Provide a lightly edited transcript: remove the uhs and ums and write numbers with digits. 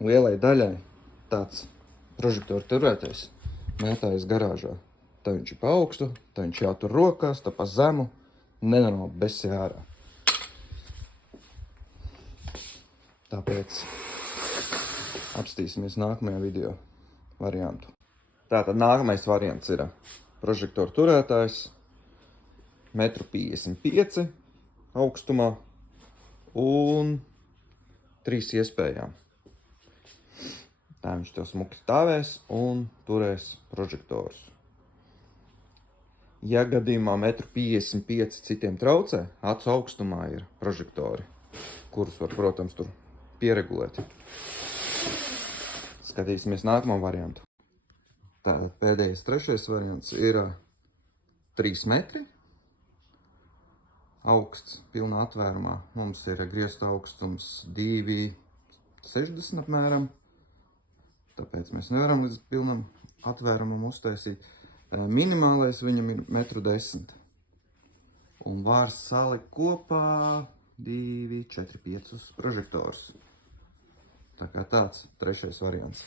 lielai daļai tāds prožektoru turētais mētājas garāžā. Tā viņš ir pa augstu, tā viņš jātur rokās, tā pa zemu, nenormāli besī ārā. Tāpēc apstīsimies nākamajā video variantu. Tātad nākamais variants ir prožektoru turētājs 1,55 m augstumā un 3 iespējām. Tā viņš tev smuki stāvēs un turēs prožektorus. Ja gadījumā 1,55 m citiem traucē, acu augstumā ir prožektori, kurus var, protams, tur pieregulēt. Skatīsimies nākamo variantu. Tā pēdējais trešais variants ir 3 metri augsts pilnā atvērumā. Mums ir griezta augstums 2,60 apmēram. Tāpēc mēs nevaram līdz pilnam atvērumam uztaisīt. Minimālais viņam ir 1,10 m. Un var salikt kopā 2, 4, 5 prožektorus. Tā kā tāds trešais variants.